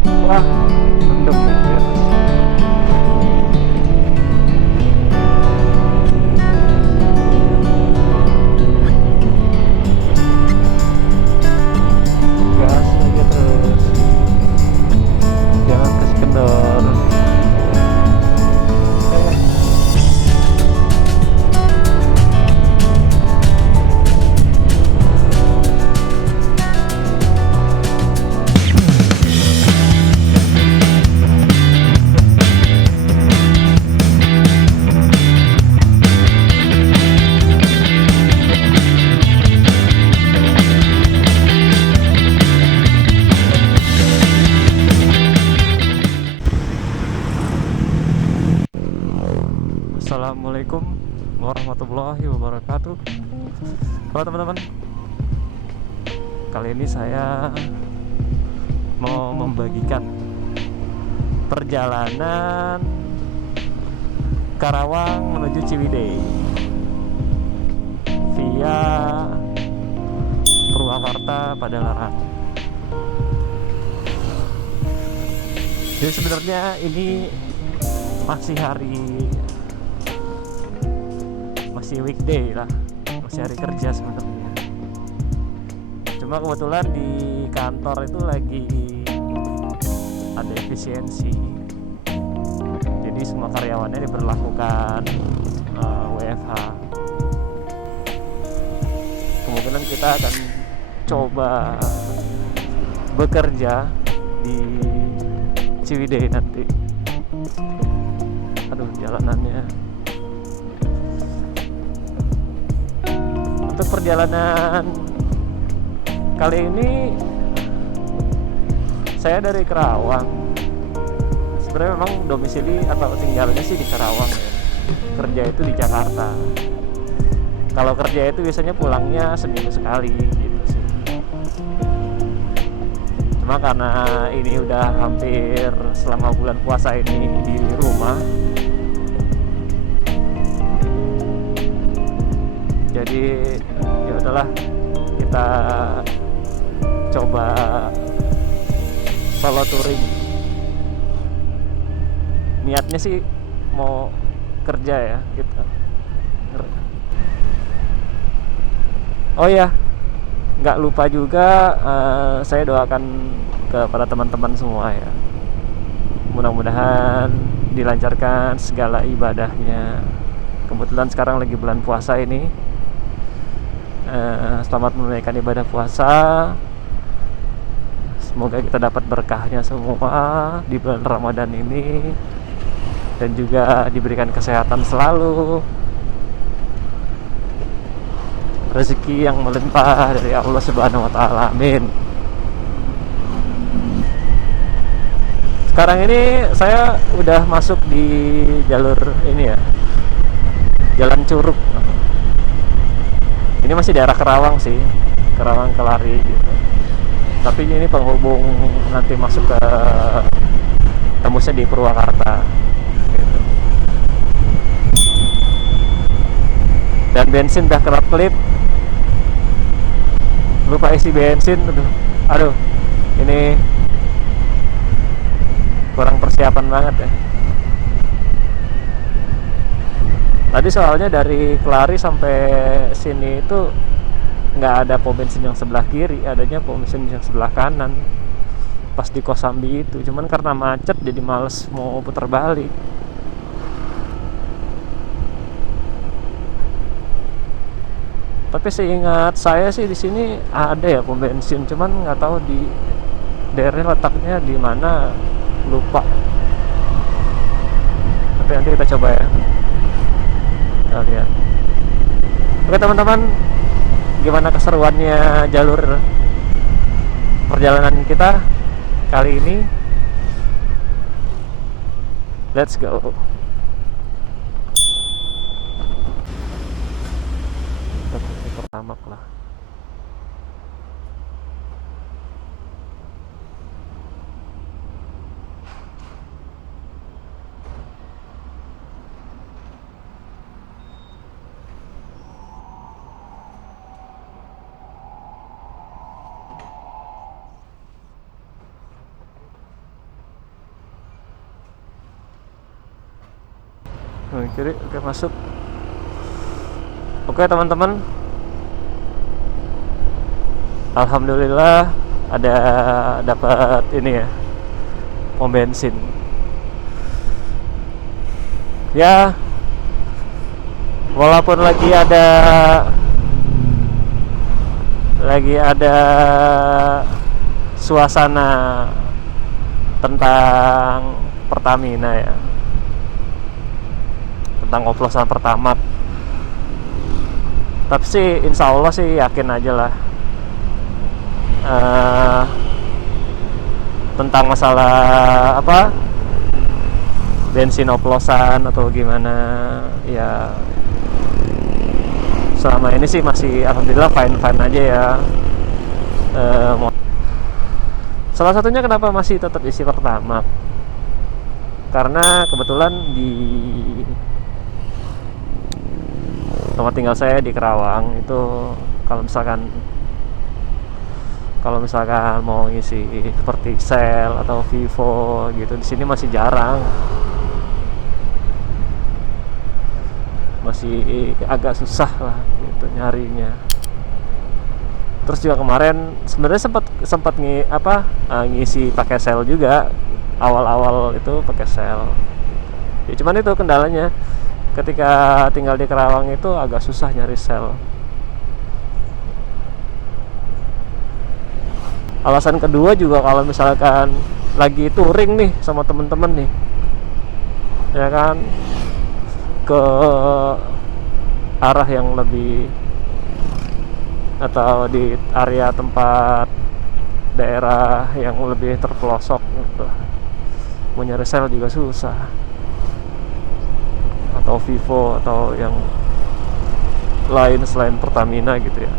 Wah, mendung nih di atas. Gas aja terus, jangan kasih kendor. Eh, Assalamualaikum warahmatullahi wabarakatuh. Halo teman-teman, kali ini saya mau membagikan perjalanan Karawang menuju Ciwidey via Purwakarta Padalarang. Jadi sebenarnya ini masih weekday lah, masih hari kerja sebenarnya. Cuma kebetulan di kantor itu lagi ada efisiensi, jadi semua karyawannya diberlakukan WFH. Kemungkinan kita akan coba bekerja di Ciwidey nanti. Aduh, jalanannya. Untuk perjalanan kali ini saya dari Karawang. Sebenarnya memang domisili atau tinggalnya sih di Karawang ya. Kerja itu di Jakarta. Kalau kerja itu biasanya pulangnya seminggu sekali gitu sih. Cuma karena ini udah hampir selama bulan puasa ini di rumah, jadi ya udahlah, kita coba solo touring. Niatnya sih mau kerja ya gitu. Oh ya, nggak lupa juga, saya doakan kepada teman-teman semua ya, mudah-mudahan dilancarkan segala ibadahnya. Kebetulan sekarang lagi bulan puasa ini. Selamat menunaikan ibadah puasa. Semoga kita dapat berkahnya semua di bulan Ramadan ini, dan juga diberikan kesehatan selalu, rezeki yang melimpah dari Allah Subhanahu wa taala. Amin. Sekarang ini saya udah masuk di jalur ini ya, Jalan Curug. Ini masih daerah Karawang sih, Karawang Kelari gitu. Tapi ini penghubung nanti masuk ke tembusnya di Purwakarta gitu. Dan bensin udah kerap klip, lupa isi bensin. Aduh, ini kurang persiapan banget ya. Tadi soalnya dari Kelari sampai sini itu nggak ada pom bensin yang sebelah kiri, adanya pom bensin yang sebelah kanan pas di Kosambi itu. Cuman karena macet jadi males mau putar balik. Tapi seingat saya sih di sini ada ya pom bensin, cuman nggak tahu di daerah letaknya di mana, lupa. Tapi nanti kita coba ya, kita lihat. Oke teman-teman, gimana keseruannya jalur perjalanan kita kali ini? Let's go. Kita pertama lah. Kiri, oke, masuk. Oke teman-teman, alhamdulillah ada dapat ini ya, pom bensin. Ya, walaupun lagi ada suasana tentang Pertamina ya, tentang oplosan Pertamax, tapi sih insya Allah sih yakin aja lah tentang masalah apa bensin oplosan atau gimana ya, selama ini sih masih alhamdulillah fine aja ya. Salah satunya kenapa masih tetap isi Pertamax, karena kebetulan di tempat tinggal saya di Kerawang itu kalau misalkan mau ngisi seperti Shell atau Vivo gitu, di sini masih jarang, masih agak susah lah gitu nyarinya. Terus juga kemarin sebenarnya sempat ngisi pakai Shell juga, awal-awal itu pakai Shell ya, cuman itu kendalanya ketika tinggal di Kerawang itu agak susah nyari Shell. Alasan kedua juga kalau misalkan lagi touring nih sama temen-temen nih, ya kan, ke arah yang lebih atau di area tempat daerah yang lebih terpelosok gitu, mau nyari Shell juga susah, atau Vivo atau yang lain selain Pertamina gitu ya.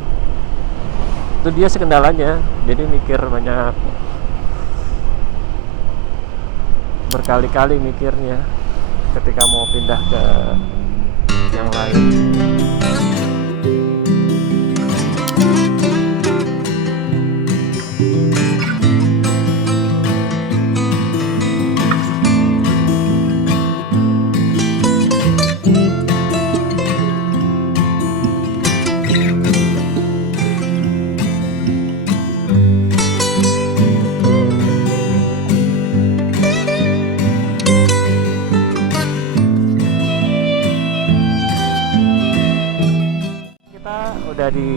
Itu dia sih kendalanya, jadi mikir banyak, berkali-kali mikirnya ketika mau pindah ke yang lain. Udah di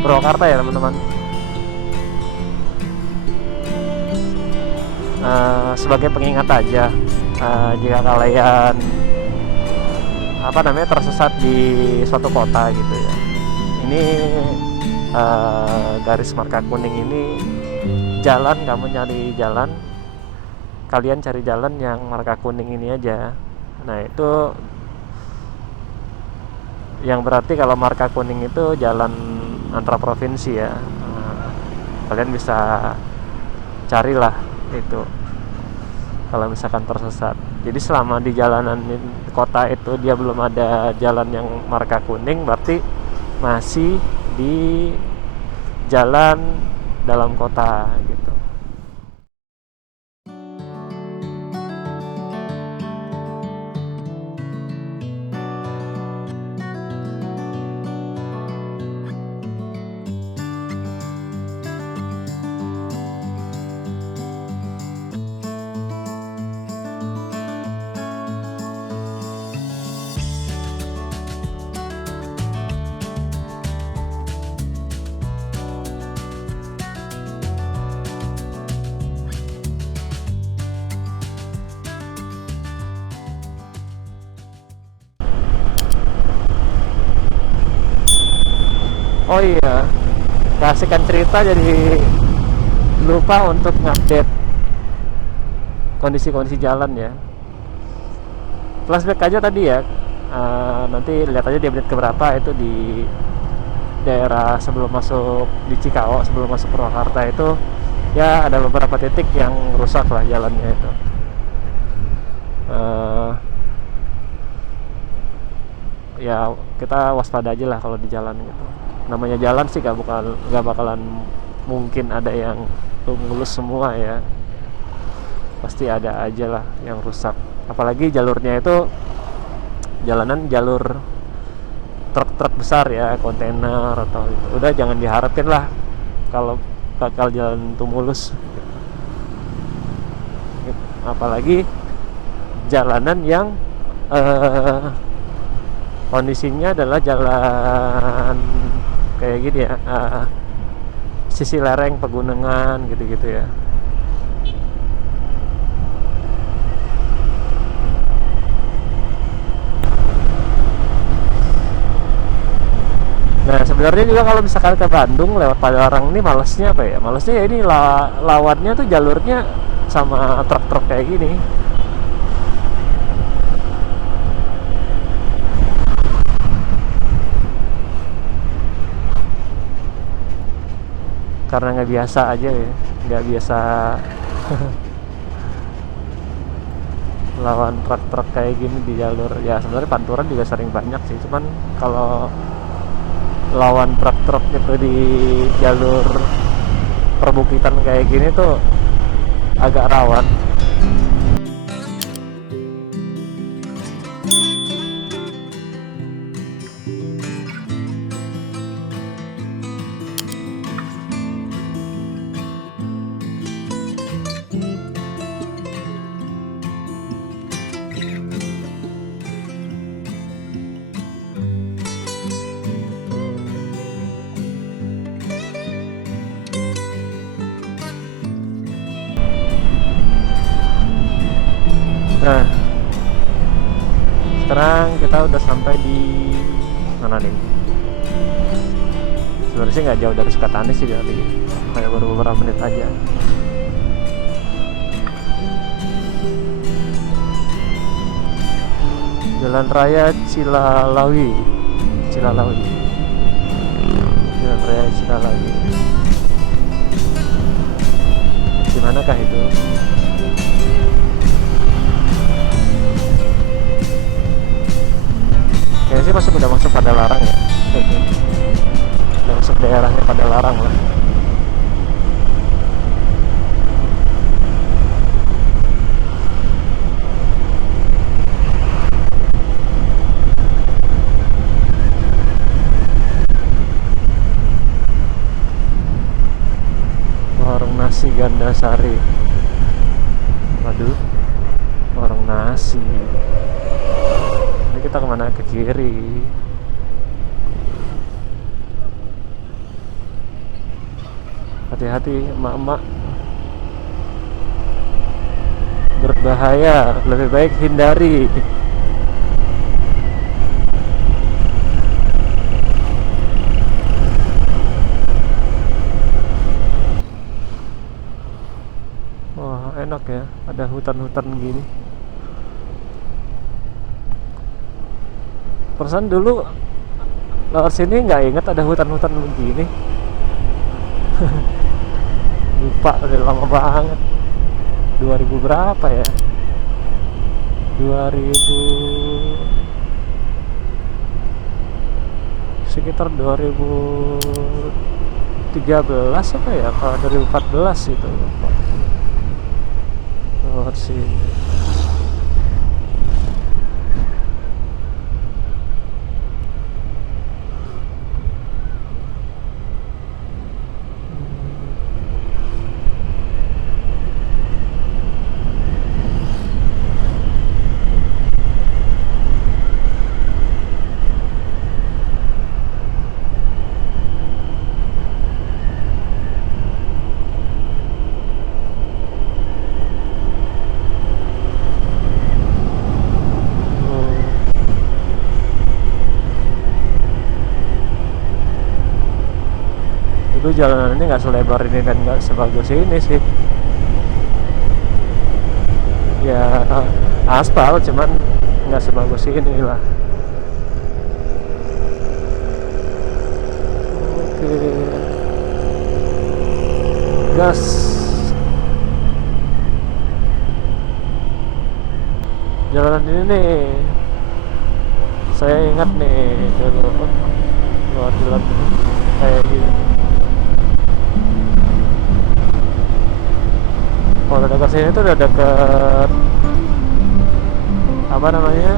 Purwakarta ya teman-teman. Sebagai pengingat aja, jika kalian tersesat di suatu kota gitu ya, ini garis marka kuning ini jalan, kamu nyari jalan, kalian cari jalan yang marka kuning ini aja. Nah itu yang berarti kalau marka kuning itu jalan antar provinsi ya. Kalian bisa carilah itu kalau misalkan tersesat. Jadi selama di jalanan kota itu dia belum ada jalan yang marka kuning, berarti masih di jalan dalam kota gitu. Oh iya, kasihkan cerita jadi lupa untuk ngupdate kondisi jalan ya. Flashback aja tadi ya, nanti lihat aja di update keberapa itu di daerah sebelum masuk di Cikao, sebelum masuk Purwakarta itu ya ada beberapa titik yang rusak lah jalannya itu. Ya kita waspada aja lah kalau di jalan gitu. Namanya jalan sih gak bakalan mungkin ada yang mulus semua ya, pasti ada aja lah yang rusak, apalagi jalurnya itu jalanan jalur truk-truk besar ya, kontainer atau itu. Udah jangan diharapin lah kalau bakal jalan itu mulus. Apalagi jalanan yang kondisinya adalah jalan kayak gini ya, sisi lereng pegunungan gitu-gitu ya. Nah sebenarnya juga kalau misalkan ke Bandung lewat Padalarang ini malesnya apa ya? Malesnya ya ini lawannya tuh jalurnya sama truk-truk kayak gini. Karena nggak biasa aja ya, nggak biasa lawan truk-truk kayak gini di jalur. Ya sebenarnya panturan juga sering banyak sih, cuman kalau lawan truk-truk itu di jalur perbukitan kayak gini tuh agak rawan. Nah sekarang kita udah sampai di mana nih? Sebenarnya sih nggak jauh dari Sukatani sih, dari kayak baru beberapa menit aja. Jalan Raya Cilalawi, Jalan Raya Cilalawi. Di manakah itu? Kayaknya sih udah masuk Padalarang ya. Udah masuk daerahnya Padalarang lah. Warung nasi Gandasari. Waduh, warung nasi. Ini kita kemana? Ke kiri. Hati-hati emak-emak, berbahaya, lebih baik hindari. Wah enak ya, ada hutan-hutan gini. Perasaan dulu lewat sini nggak inget ada hutan-hutan begini. Lupa, udah lama banget. 2000 berapa ya? 2000 sekitar 2013 apa ya? Kalau 2014 itu lupa. Lewat sini. Dulu jalanan ini nggak selebar ini dan nggak sebagus ini sih. Ya aspal, cuman nggak sebagus ini lah. Oke, gas. Jalanan ini nih, saya ingat nih dulu lewat jalan kayak gini. Kalau udah dekat sini tuh udah deket apa namanya,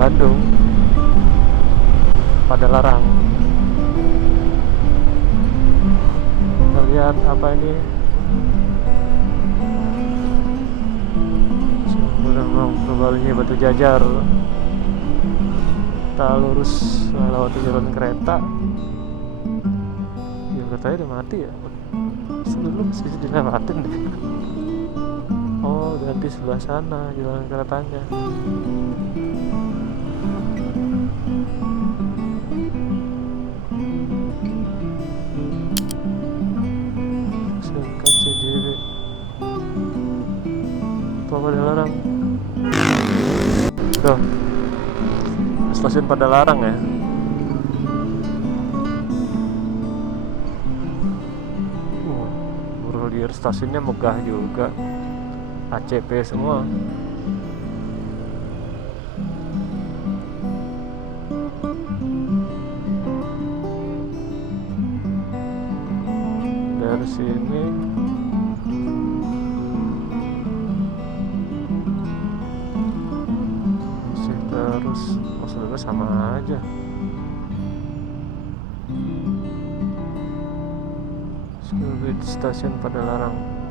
Bandung Padalarang. Kita lihat apa ini, Sumberang terbarunya Batu Jajar. Kita lurus lewat jalan kereta. Ya keretanya udah mati ya, sebelum masih dilewatin deh. Oh ganti sebelah sana jalan keretanya. Singkat CJB Padalarang. Tuh stasiun Padalarang ya. Berlier stasiunnya megah juga, ACP semua. Dari sini masih terus, maksudnya sama aja. Skillbit stasiun Padalarang.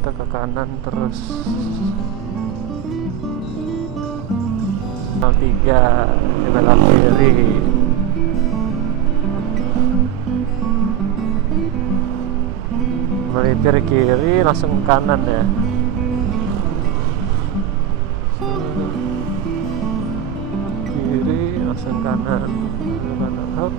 Kita ke kanan terus. 03 belok kiri. Melipir kiri langsung ke kanan ya. Kiri langsung kanan. Hop.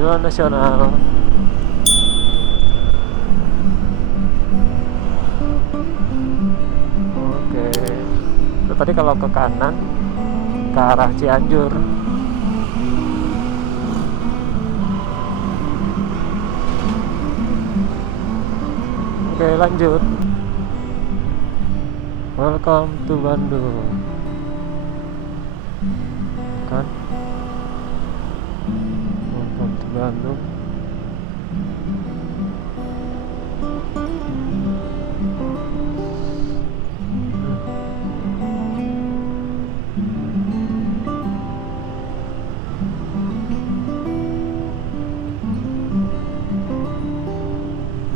Jalan nasional. Oke. Itu tadi kalau ke kanan ke arah Cianjur. Oke, lanjut. Welcome to Bandung. Kan? Welcome to Bandung.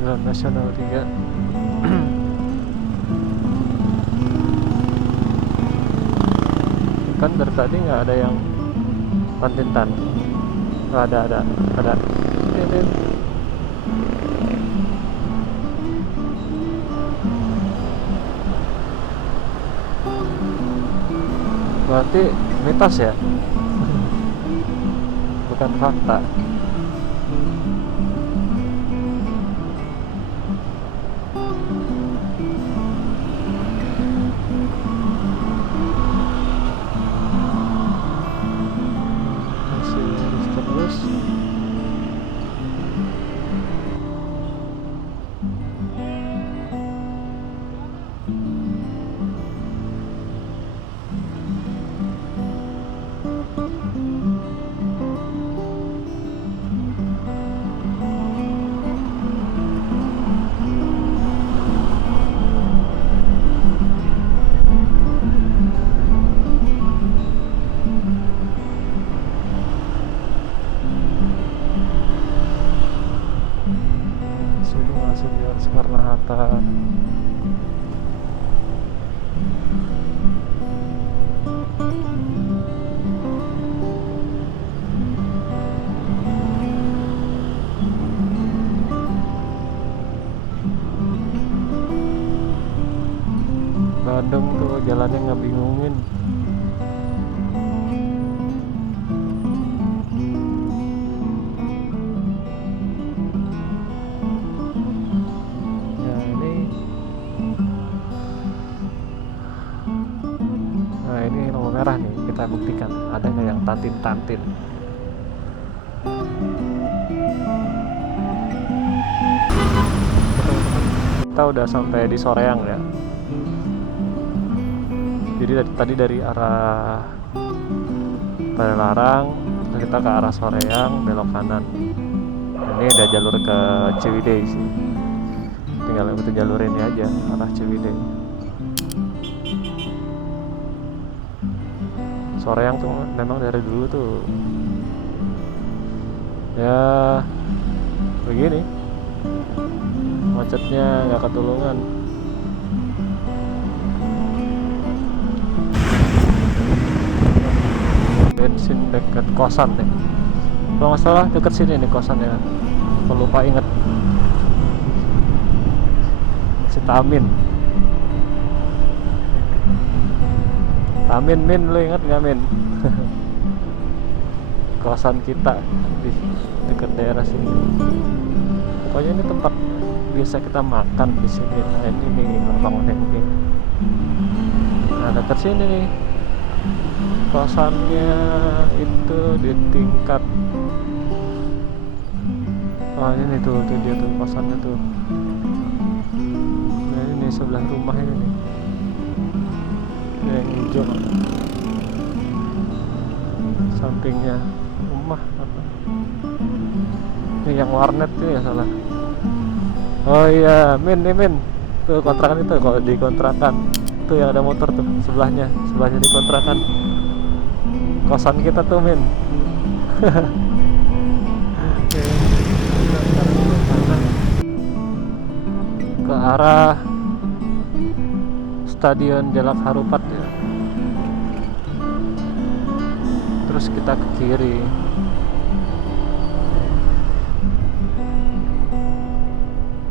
Jalan Nasional 3. Kan dari tadi nggak ada yang Pantintan. Oh, ada. Ini. Berarti mitos ya, bukan fakta. Terus sini masuk Jalan Soekarno-Hatta. Bandung tuh jalannya nggak bingungin. kita buktikan ada nggak yang tantin-tantin. Kita udah sampai di Soreang ya. Jadi tadi dari arah Padalarang kita ke arah Soreang belok kanan. Ini ada jalur ke Ciwidey sih, tinggal ikutin jalur ini aja arah Ciwidey. Soreang tuh memang dari dulu tuh ya begini, macetnya nggak ketulungan. Bensin dekat kosan deh, kalau nggak salah dekat sini nih kosannya, kalau lupa inget. Si Tamin, Min, lu inget nggak Min? Kosan kita di dekat daerah sini. Pokoknya ini tempat biasa kita makan di sini. Nah ini lapangan ini. Nah dekat sini nih kosannya, itu di tingkat. Oh ini tuh dia tuh kosannya tuh. Nah ini sebelah rumah ini nih, yang hijau sampingnya rumah apa ini, yang warnet tuh ya salah. Oh iya Min tuh kontrakan itu, kalau di kontrakan tuh yang ada motor tuh sebelahnya di kontrakan kosan kita tuh Min. Ke arah Stadion Jalak Harupat ya. Terus kita ke kiri.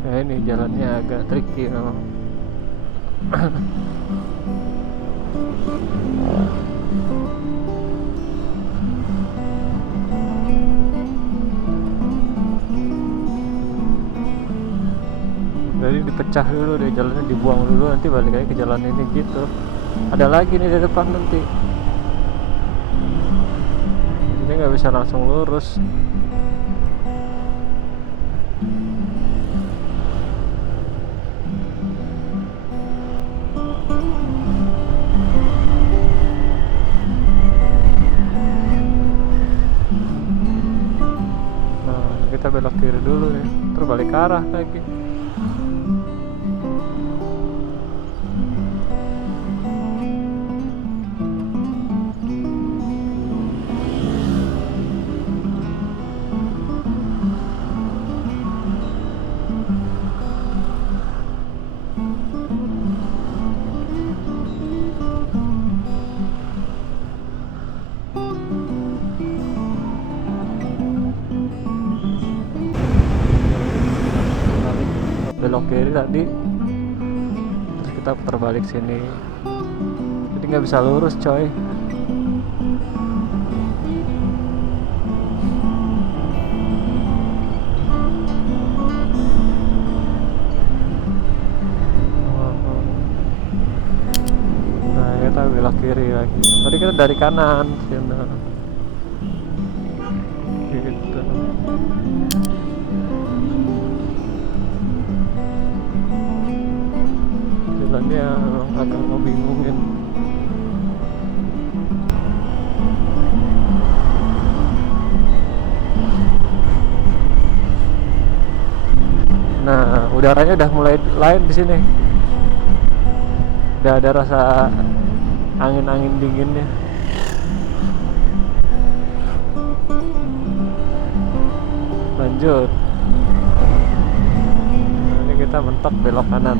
Ya ini jalannya agak tricky memang. Jadi dipecah dulu deh jalannya, dibuang dulu, nanti balik lagi ke jalan ini gitu. Ada lagi nih di depan nanti, jadi nggak bisa langsung lurus. Nah kita belok kiri dulu nih, terus balik ke arah lagi. Belok kiri tadi, terus kita putar balik sini, jadi nggak bisa lurus coy. Nah kita belok kiri lagi, tadi kita dari kanan sini gitu. Jalannya agak ngebingungin. Nah udaranya udah mulai lain di sini, udah ada rasa angin dinginnya. Lanjut. Nah, ini kita mentok belok kanan.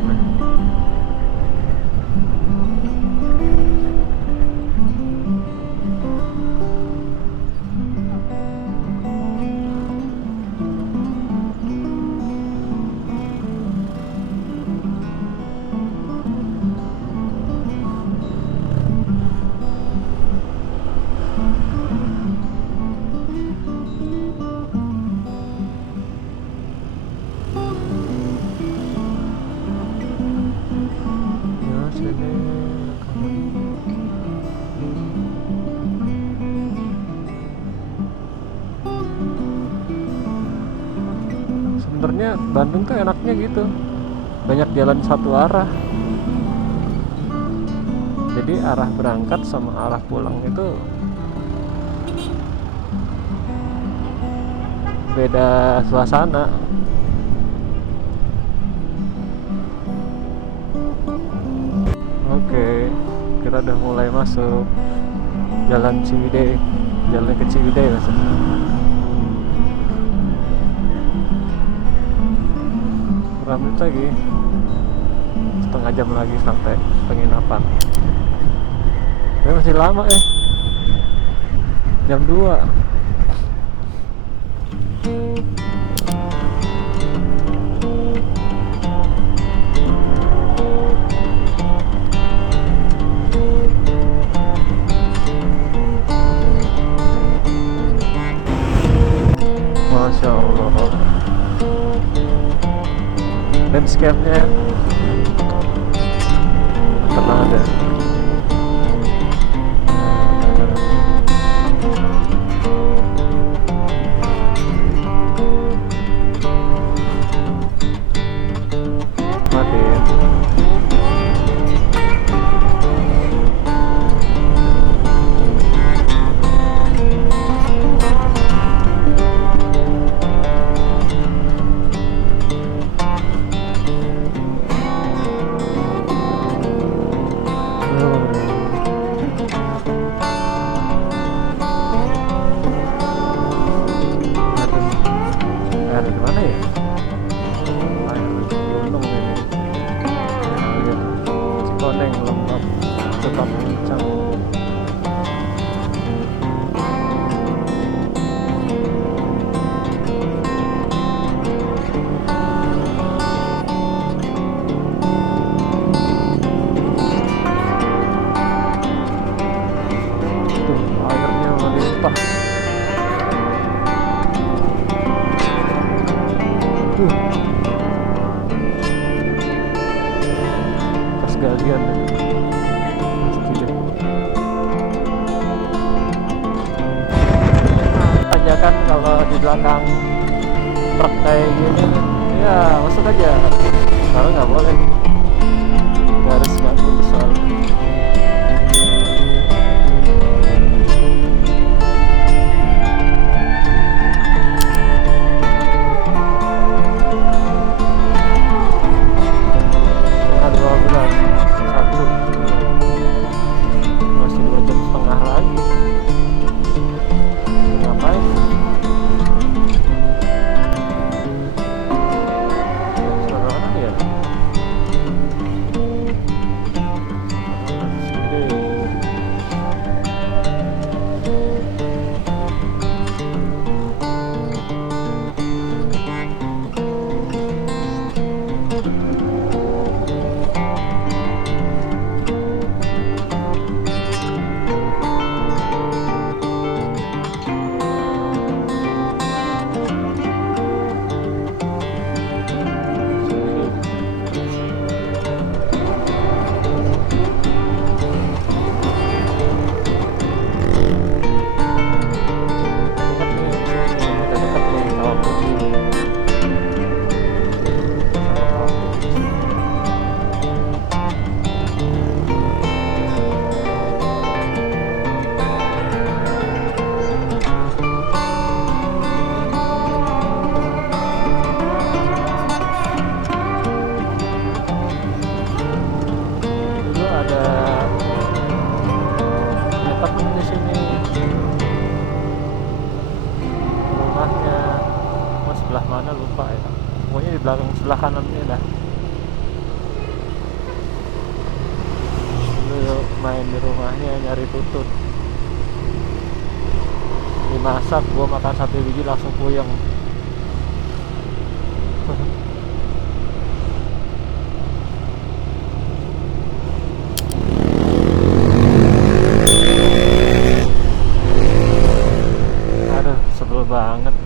makanya Bandung tuh enaknya gitu, banyak jalan satu arah, jadi arah berangkat sama arah pulang itu beda suasana. Oke, kita udah mulai masuk jalan Ciwidey, jalan ke Ciwidey maksudnya. Berapa menit lagi? Setengah jam lagi sampai penginapan. Tapi masih lama ya, jam 2. Masya Allah, landscape-nya tenang ada. Ada di mana ya? Air gunung ini. Lihat, Cikoneng lembab tetap kencang. Tuh, airnya melimpah. Pas galian aja kan kalau di belakang truk kayak gini ya masuk aja, kalau nggak boleh, garis nggak putus soalnya. Masih 2 jam setengah lagi. Ngapain? Suara orang ya? belakang sebelah kanannya dah. Dulu main di rumahnya nyari tutut, dimasak, gua makan 1 biji langsung puyeng. Aduh, sebel banget.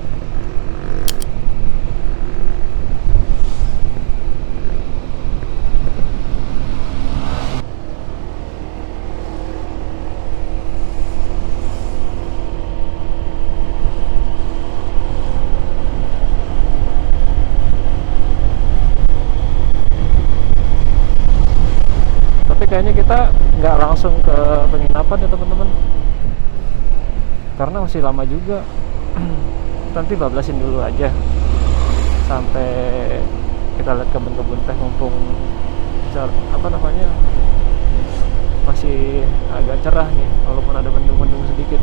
Tapi kayaknya kita nggak langsung ke penginapan ya teman-teman, karena masih lama juga. Nanti bablasin dulu aja sampai kita lihat kebun-kebun teh, mumpung bisa apa namanya masih agak cerah nih, walaupun ada mendung-mendung sedikit.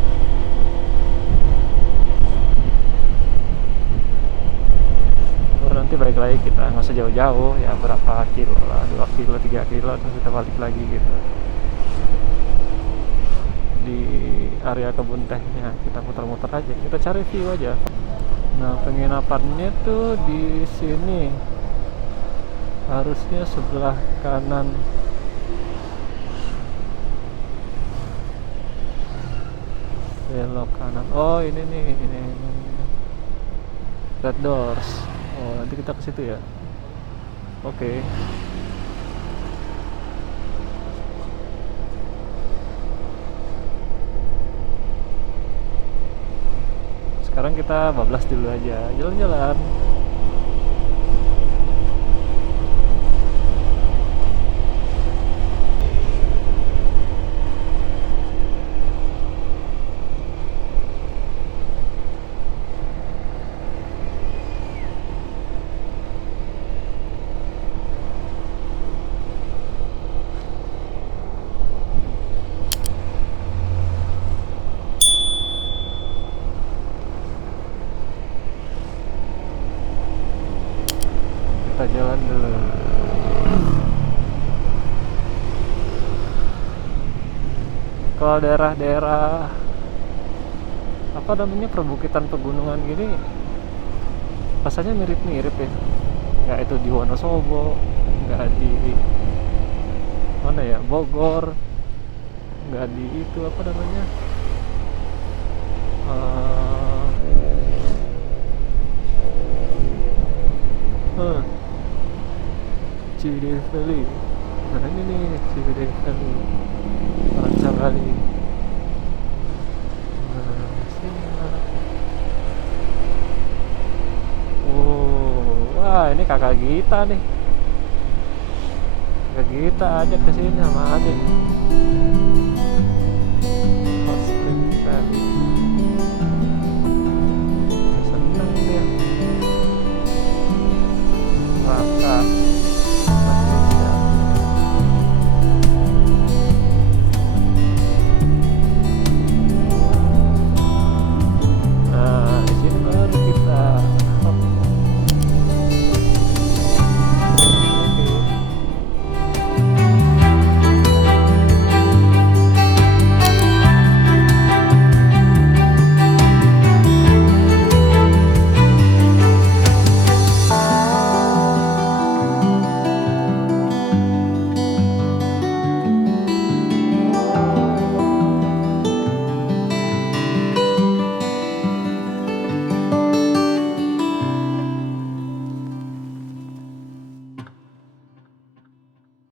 Baru nanti balik lagi, kita nggak usah jauh-jauh ya, berapa kilo lah, 2 kilo 3 kilo, terus kita balik lagi gitu di area kebun tehnya. Kita muter-muter aja, kita cari view aja. Nah, penginapannya tuh di sini, harusnya sebelah kanan. Belok kanan. Oh, ini nih, ini. Red Doors. Oh, nanti kita ke situ ya. Oke. Sekarang kita bablas dulu aja, jalan-jalan. Kita jalan dulu. Kalau daerah-daerah apa namanya, perbukitan pegunungan gini, rasanya mirip-mirip ya. Nggak itu di Wonosobo, nggak di mana ya, Bogor, nggak di itu apa namanya, uh, Ciwidey Valley. Nah ini nih Ciwidey Valley, Rancang kali. Nah, sini lah. Oh, wah ini kakak Gita nih. Kakak Gita ajak ke sini sama adik.